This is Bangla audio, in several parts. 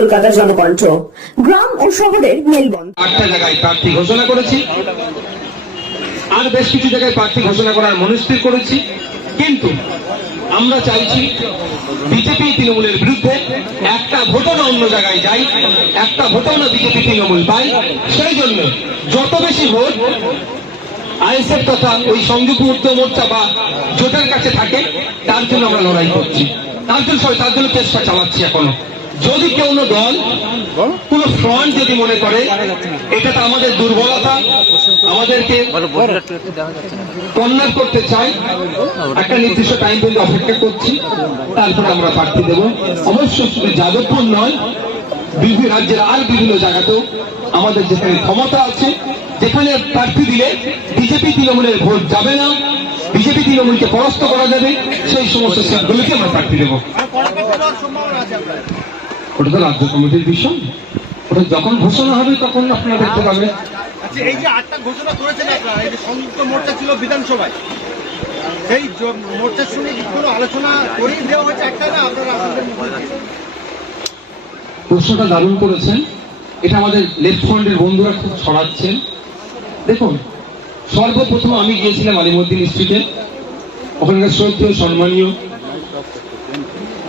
কলকাতা জনকণ্ঠ, গ্রাম ও শহরের মেলবন্ধন। আটটা জায়গায় প্রার্থী ঘোষণা করেছি। আর বেশ কিছু জায়গায় প্রার্থী ঘোষণা করার মনস্থির করেছি। কিন্তু আমরা চাইছি বিজেপি তৃণমূলের বিরুদ্ধে একটা ভোটও না অন্য জায়গায় যাই, একটা ভোটও না বিজেপি তৃণমূল পাই। সেই জন্য যত বেশি ভোট আইএসএফ তথা ওই সংযুক্ত মুক্ত মোর্চা বা জোটের কাছে থাকে, তার জন্য আমরা লড়াই করছি। তার জন্য তার জন্য চেষ্টা চালাচ্ছি এখনও। যদি কেউ দল কোন ফ্রন্ট যদি মনে করে এটা তো আমাদের দুর্বলতা আমাদেরকে কন্যার করতে চাই। একটা নির্দিষ্ট টাইম পর্যন্ত অপেক্ষা করছি তারপরে আমরা প্রার্থী দেব। অবশ্য শুধু যাদবপুর নয় বিভিন্ন রাজ্যের আর বিভিন্ন জায়গাতেও আমাদের যেখানে ক্ষমতা আছে যেখানে প্রার্থী দিলে বিজেপি তৃণমূলের ভোট যাবে না বিজেপি তৃণমূলকে পরাস্ত করা যাবে সেই সমস্ত সিটগুলিকে আমরা প্রার্থী দেবো। ওটা তো রাজ্য কমিটির বিষয়। ওটা যখন ঘোষণা হবে তখন আপনারা দেখতে পাবেন। আচ্ছা এই যে আটটা ঘোষণা করেছেন আপনারা এই যে সংযুক্ত মোর্চা ছিল বিধানসভায় সেই মোর্চার সঙ্গে কোনো আলোচনা করেই দেওয়া হয়েছে একটা না আপনারা প্রশ্নটা দারুণ করেছেন। এটা আমাদের লেফট ফ্রন্টের বন্ধুরা খুব ছড়াচ্ছেন। দেখুন সর্বপ্রথম আমি গিয়েছিলাম আলিমুদ্দিন স্ট্রিটে। ওখানকার শ্রদ্ধেয় সম্মানীয়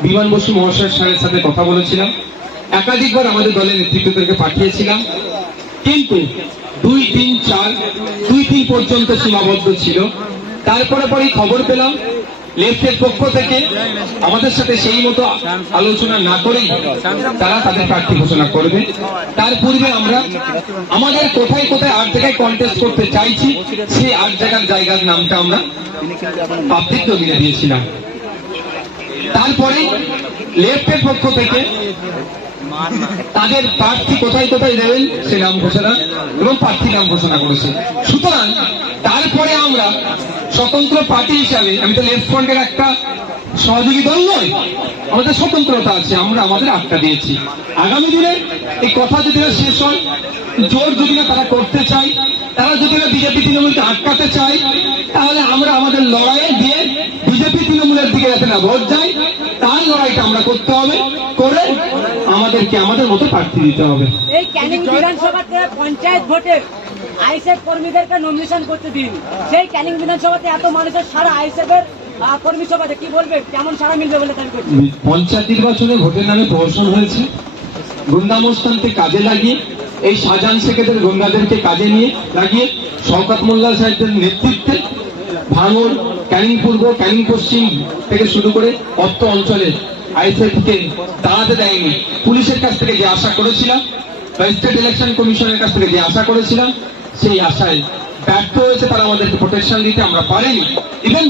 বিমান বসু মহাশয়ের সাহেবের সাথে কথা বলেছিলাম। একাধিকবার আমাদের দলের নেতৃত্বদেরকে পাঠিয়েছিলাম। কিন্তু দুই তিন চার দুই তিন পর্যন্ত সীমাবদ্ধ ছিল। তারপরে পরেই খবর পেলাম, লেফটের পক্ষ থেকে আমাদের সাথে সেই মতো আলোচনা না করেই তারা তাদের প্রার্থী ঘোষণা করবে। তার পূর্বে আমরা আমাদের কোথায় কোথায় আট জায়গায় কন্টেস্ট করতে চাইছি, সেই আট জায়গার জায়গার নামটা আমরা পাবলিক দিয়েছিলাম। তারপরে লেফটের পক্ষ থেকে তাদের প্রার্থী কোথায় কোথায় দেবেন সে নাম ঘোষণা এবং প্রার্থী নাম ঘোষণা করেছে। সুতরাং তারপরে আমরা স্বতন্ত্র পার্টি হিসাবে, আমি তো লেফট ফ্রন্টের একটা সহযোগী দল নয় আমাদের স্বতন্ত্রতা আছে, আমরা আমাদের আটটা দিয়েছি। আগামী দিনে এই কথা যদি না শেষ হয়, জোর যদি না তারা করতে চায়, তারা যদি না বিজেপি তৃণমূলকে আটকাতে চায়, তাহলে আমরা আমাদের লড়াইয়ে দিয়ে বিজেপি তৃণমূলের দিকে যাতে না ভোট যায় আমরা করতে হবে করে আমাদেরকে আমাদের মতো প্রার্থী দিতে হবে। এই ক্যানিং বিধানসভাতে পঞ্চায়েত ভোটে আইসেফ কর্মীদেরকে নমিনেশন করতে দিন। সেই ক্যানিং বিধানসভাতে এত মানুষের সারা আইসেফ এর আহ, কর্মী সভাতে কি বলবে? কেমন সারা মিলবে বলে দাবি করছে? পঞ্চায়েত নির্বাচনে ভোটের নামে প্রহসন হয়েছে। গুন্ডামস্তানকে কাজে লাগিয়ে এই শাহজাহান শেখেদের গুন্ডাদেরকে কাজে নিয়ে লাগিয়ে শওকাত মোল্লা সাহেবদের নেতৃত্বে ভাঙর ক্যানিং পূর্ব ক্যানিং পশ্চিম থেকে শুরু করে অর্থ অঞ্চলে দেয়নি। পুলিশের কাছ থেকে যে আশা করেছিলাম, বা স্টেট ইলেকশন কমিশনের কাছ থেকে যে আশা করেছিলাম, সেই আশায় ব্যর্থ হয়েছে তারা আমাদেরকে প্রোটেকশন দিতে, আমরা পারিনি। ইভেন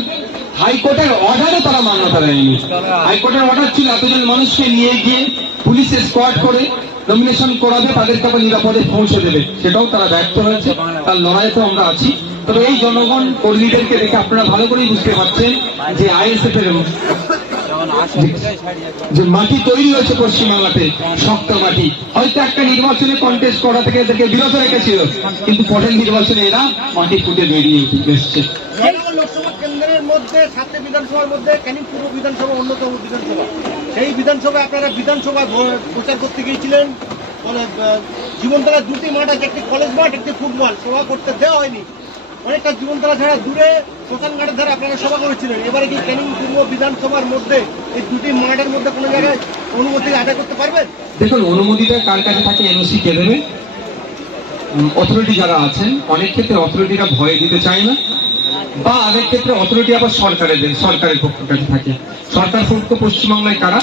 হাইকোর্টের অর্ডারে তারা দেয়নি। হাইকোর্টের অর্ডার ছিল এতজন মানুষকে নিয়ে গিয়ে পুলিশে স্কোয়াড করে নমিনেশন করাবে, তাদেরকে আবার নিরাপদে পৌঁছে দেবে। সেটাও তারা ব্যর্থ হয়েছে। তার লড়াইতে আমরা আছি। তবে এই জনগণ কর্মীদেরকে দেখে আপনারা ভালো করেই বুঝতে পারছেন যে আইএসএফ এর যে মাটি তৈরি হয়েছে পশ্চিমবাংলাতে, শক্ত মাটি। হয়তো একটা নির্বাচনে কন্টেস্ট করা থেকে এদেরকে বিরত রেখেছিল, কিন্তু পরের নির্বাচনে এরা মাটি ফুটে বেরিয়ে এসছে। বিধানসভার মধ্যে পূর্ব বিধানসভা অন্যতম সেই বিধানসভা প্রচার করতে গিয়েছিলেন। দুটি মাঠ আছে, একটি কলেজ মাঠ, একটি ফুটবল। সভা করতে দেওয়া হয়নি। অনেকটা জীবনতলা ছাড়া দূরে শ্মশান ঘাটের ধারে আপনারা সভা করেছিলেন। এবারে কি ক্যানিং পূর্ব বিধানসভার মধ্যে এই দুটি মাঠের মধ্যে কোনো জায়গায় অনুমতি আদায় করতে পারবেন? দেখুন, অনুমতিটা কার কাছে থাকে এনওসি কে দেবে? অথরিটি যারা আছেন, অনেক ক্ষেত্রে অথরিটিরা ভয় দিতে চায় না, বা অনেক ক্ষেত্রে অথরিটি আবার সরকারের দেন সরকারের পক্ষ কাছে থাকে। সরকার পক্ষ পশ্চিমবাংলায় কারা?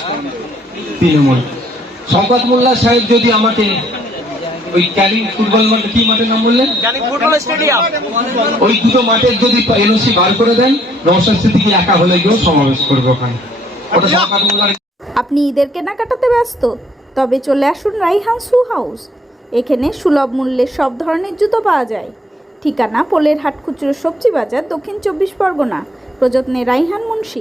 তৃণমূল। শওকত মোল্লা সাহেব যদি আমাকে ওই ক্যালিং ফুটবল মাঠ কি মাঠের নাম বললেন? ওই দুটো মাঠের যদি এনওসি বার করে দেন সিদ্দিকী একা হলে গিয়েও সমাবেশ করবে ওখানে? মোল্লার আপনি ঈদের কেনাকাটাতে ব্যস্ত তবে চলে আসুন রাইহান সু হাউস। এখানে সুলভ মূল্যে সব ধরনের জুতো পাওয়া যায়। ঠিকানা পোলের হাট খুচরো সবজি বাজার দক্ষিণ চব্বিশ পরগনা। প্রযত্নে রাইহান মুন্সি।